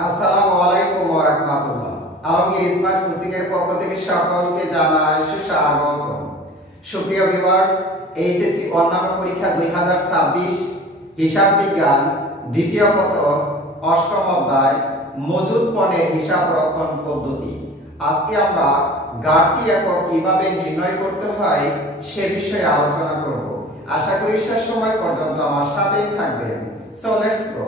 আসসালামু আলাইকুম ওয়া রাহমাতুল্লাহ। আলমগীর স্মার্ট কোচিং এর পক্ষ থেকে সকলকে জানাই সুস্বাগত। সুপ্রিয় ভিউয়ার্স, এইচএসসি অন্যান্য পরীক্ষা 2026 হিসাব বিজ্ঞান দ্বিতীয় পত্র অষ্টম অধ্যায় মজুদ পণ্যের হিসাব রক্ষণ পদ্ধতি। আজকে আমরা ঘাটতি একক কিভাবে নির্ণয় করতে হয় সে বিষয়ে আলোচনা করব। আশা করি শেষ সময় পর্যন্ত আমার সাথেই থাকবেন। So let's go.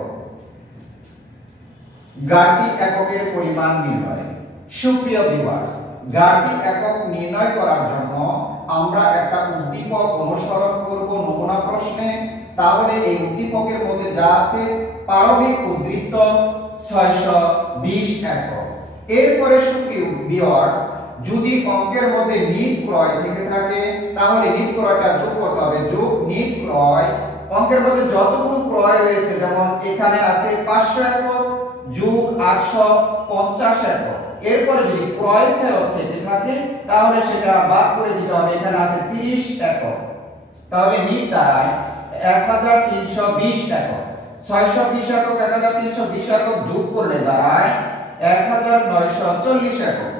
ঘাটতি এককের পরিমাণ নির্ণয়। সুপ্রিয় ভিউয়ার্স, ঘাটতি একক নির্ণয় করার জন্য আমরা একটা উদ্দীপক অনুসরণ করব নমুনা প্রশ্নে। তাহলে এই উদ্দীপকের মধ্যে যা আছে পারমিক উদ্ধৃত 620 একক। এরপরে সুপ্রিয় ভিউয়ার্স, যদি অঙ্কের মধ্যে নিট ক্রয় থেকে থাকে তাহলে নিট ক্রয়টা যোগ করতে হবে। যোগ নিট ক্রয়, অঙ্কের মধ্যে যতগুলো ক্রয় রয়েছে, যেমন এখানে আছে 500 একক যোগ 850 একক। এরপরে যদি ক্রয় ফেরত থেকে থাকে তাহলে সেটা বাদ করে দিতে হবে। এখানে আছে 30 একক, তাহলে নিট দাঁড়ায় 1320 একক। 620 একক 1320 একক যোগ করলে দাঁড়ায় 1940 একক।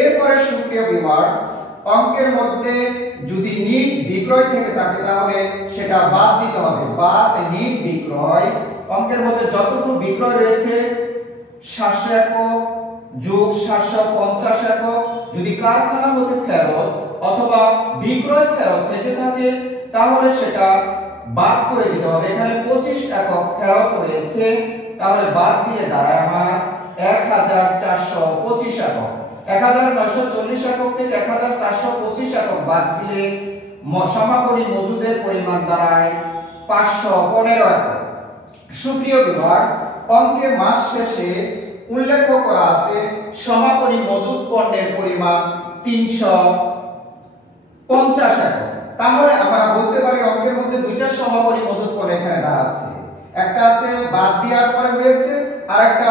এরপরে সুপ্রিয় ভিউয়ার্স, অঙ্কের মধ্যে যদি নিট বিক্রয় থেকে থাকে তাহলে সেটা বাদ দিতে হবে। বাদ নিট বিক্রয়, অঙ্কের মধ্যে যতগুলো বিক্রয় রয়েছে 700 একক যোগ 750 একক। যদি কারখানা হতে ফেরত অথবা বিক্রয় ফেরত থেকে থাকে তাহলে সেটা বাদ করে দিতে হবে। এখানে 25 একক ফেরত রয়েছে, তাহলে বাদ দিয়ে দাঁড়ায় আমার 1425 একক। 1940 একক থেকে 1425 একক বাদ দিলে সমাপনী মজুদের পরিমাণ দাঁড়ায় 515 একক। সুপ্রিয় ভিউয়ার্স, অঙ্কে মাস শেষে উল্লেখ করা আছে সমাপনী মজুদ পণ্যের পরিমাণ 350 একক। তাহলে আমরা বলতে পারি অঙ্কের মধ্যে দুইটা সমাপনী মজুদ পণ্য এখানে দাঁড়াচ্ছে। একটা আছে বাদ দেওয়ার পরে হয়েছে, আর একটা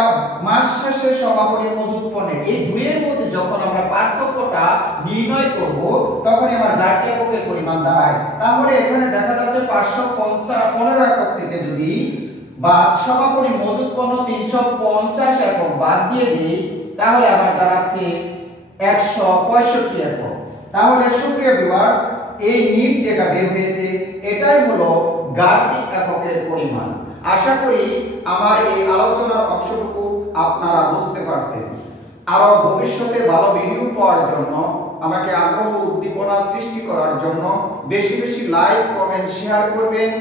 মাস শেষে সমাপনী মজুদ পণ্য। এই দুইয়ের মধ্যে যখন আমরা পার্থক্যটা নির্ণয় করব তখনই আমার ঘাটতি এককের পরিমাণ দাঁড়ায়। তাহলে এখানে দেখা যাচ্ছে 515 একক থেকে যদি বাদ সমাপনী মজুদ পণ্য 350 একক বাদ দিয়ে দিই তাহলে আমার দাঁড়াচ্ছে 165 একক। তাহলে সুপ্রিয় ভিউয়ার্স, এই নিট যেটা বের হয়েছে এটাই হলো ঘাটতি এককের পরিমাণ। আশা করি আমার এই আলোচনার অংশটুকু আপনারা বুঝতে পারছেন। আরো ভবিষ্যতে ভালো ভিডিও পাওয়ার জন্য, আমাকে আগ্রহ উদ্দীপনা সৃষ্টি করার জন্য বেশি বেশি লাইক কমেন্ট শেয়ার করবেন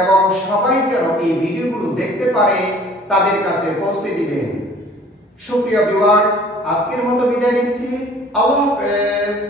এবং সবাই যেন এই ভিডিওগুলো দেখতে পারে তাদের কাছে পৌঁছে দিবেন। সুপ্রিয় ভিউয়ার্স, আজকের মতো বিদায় নিচ্ছি। আল্লাহ হাফেজ।